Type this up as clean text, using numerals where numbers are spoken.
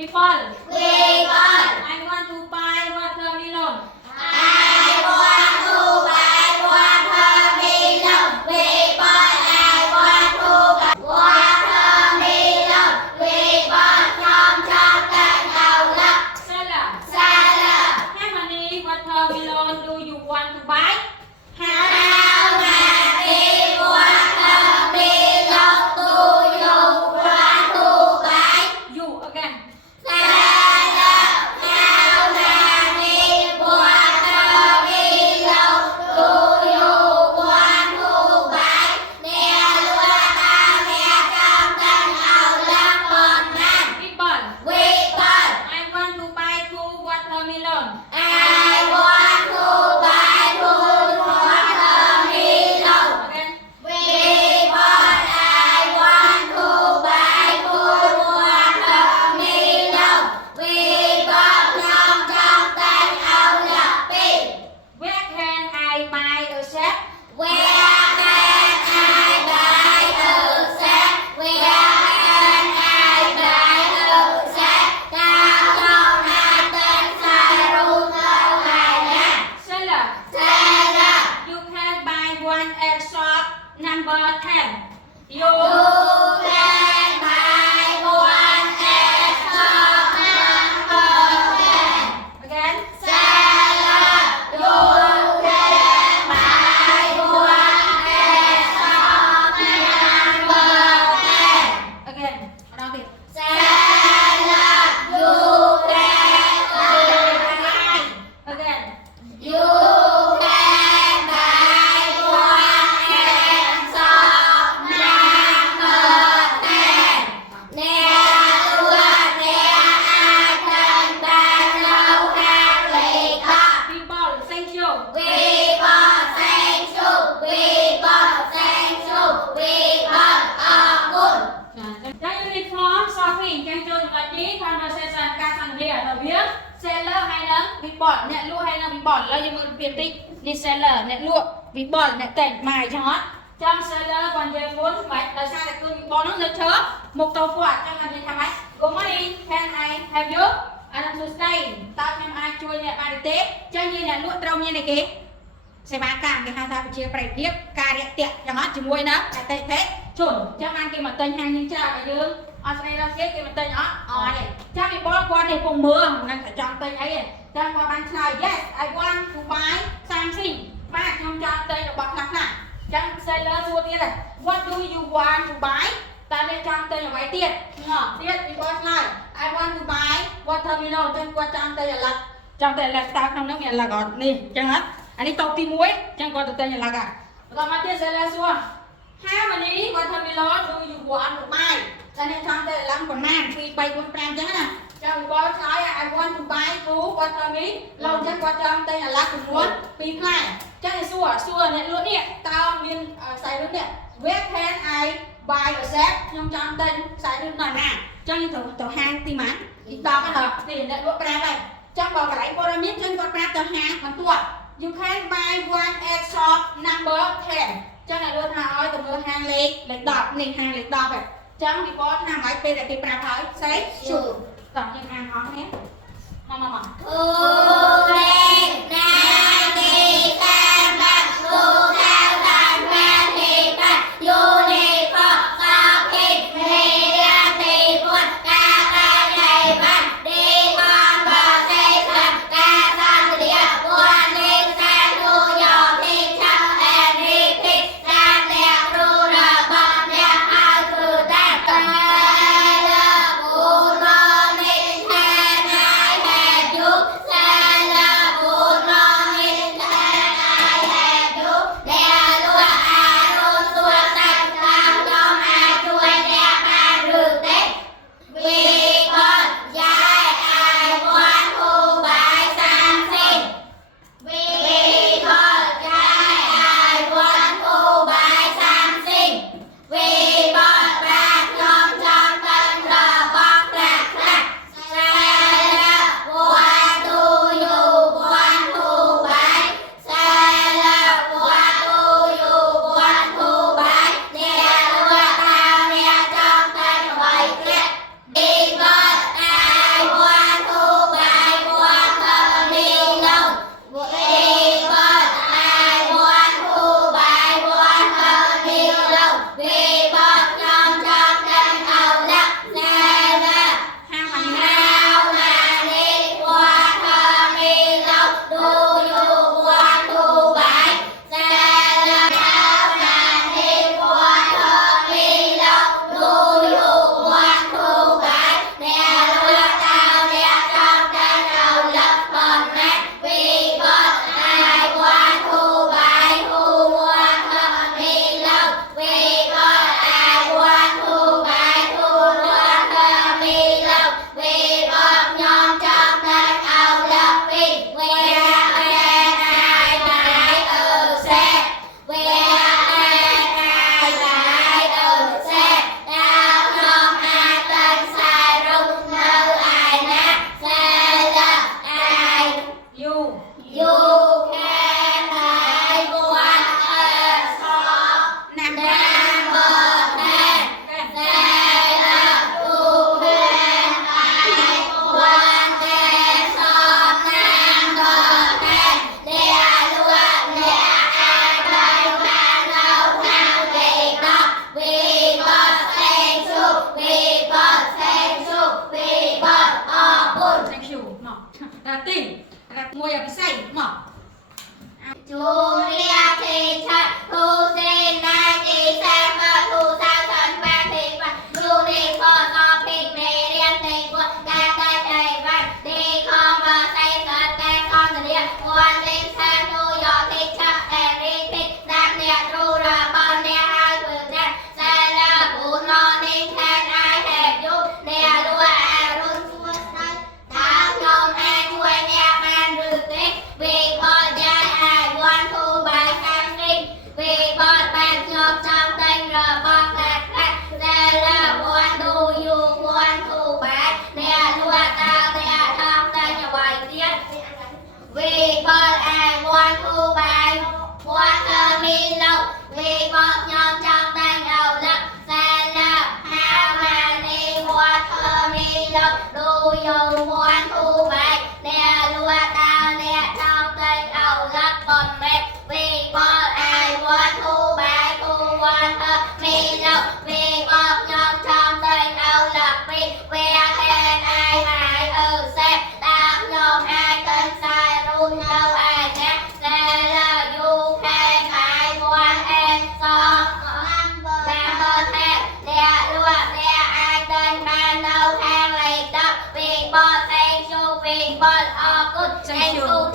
people. I want to buy watermelon. I want to buy watermelon. People, I want to buy watermelon. People, trong cơn hầu lắm. Seller. How many watermelon do you want to buy? How many watermelon do you want to buy? You again. Seller, how many watermelon do you want to buy? Nè lúa ta mẹ trong cơn hầu lắm một năm. People. People, I want to buy 2 watermelon. I want to buy food watermelon. Again. People, I want to buy food watermelon. People, trong cơn hầu lắm. Where can I buy a set? Where can I buy a set? Where can I buy a set? Cao trong hai tên xài ru câu này nè. Seller. Seller, You can buy one at shop number 10. You. you can buy one at shop number 10. Again. Seller, you can buy one at shop number 10. Again. Around it. Seller, you can buy. Again. You can buy one at shop number 10. Nè lúa nè ai cần bán lâu hàng lì có. People, thank you. People, thank you. People, thank you. People, good. Trong uniform shopping trang trôi là chí conversation ca sang địa là biết seller hay nắng bị bỏ nè lụa hay là bị bỏ là như mình biệt tích đi seller nè lụa bị bỏ nè tèn mài cho hết trong seller còn về vốn mày tại sao lại cứ bị bỏ nó nữa chớ một tàu quạt trong làm gì thằng ấy good morning can I have you anh to stay tao em ai chui nè ba đi tết cho như nè lụa trâu như này kì sẽ bán càng cái hàng thao chia bảy tiếp cà điện tiện cho hết chỉ muối nữa tại tệ thế chuẩn cho ăn kia mà tên hàng như cha phải dương ở đây là kia mà tên nhỏ này cha bị bỏ qua đây cùng mưa nên phải chọn tên ấy cha qua bán xài yes I want to buy something ba trong cho tên được bọc lắc lại chẳng seller xua tiền này what do you want to buy ta nên chọn tên là váy tiền ngỏ tiền bị bỏ lại I want to buy watermelon tên qua chọn tên là lật chọn tên là tao không nước miệng là gọt đi chẳng hết anh đi tàu tìm muối chẳng có tên là cả còn mà tiền seller xua how many watermelon do you want to buy cho nên trong đây là còn mang phi bay con pram chứ nè trong có nói I want to buy two watermelon lâu chắc qua trong đây là cùng muốn phi play cho nên xua này luôn nè tao miên xài luôn nè where can I buy a set trong đây xài luôn này nè cho nên tổ hàng tìm án tao cái nào thì lại bộ pram này trong bò cái bò miết trên con pram tổ hàng bằng tuổi you can buy one at shop number 10 cho nên luôn hỏi tụi tôi hàng lịch đọc này hàng lịch đọc này chẳng bị có hàng máy bên để kịp làm hỏi sấy chủ tổng những hàng họ nhé mà Thu lên na đi tam bạc thu theo đàn quen thì bạc uniform shopping media thì buồn ca ca này bạc đi con bờ tây sầm ca sang địa buồn lên xe thu nhỏ thì trong em đi thích ra đẹp ru rờ bọt đẹp ao từ đẹp tay là buồn non lên thêm ai hẹn chú xe là buồn non nhom trong tay đầu lắc xe lơ how many watermelon do you want to buy nè lúa tao nè trong tay đầu lắc bột mẹ because I want to buy two watermelon because nhom trong tay đầu lắc where can I buy a xe tao nhom hai tên sai luôn đâu ai nhé xe lơ you can buy one and so number ten nè lúa nè ai tên ban đâu hàng lấy đó vì bỏ thank you vì bỏ all good thank you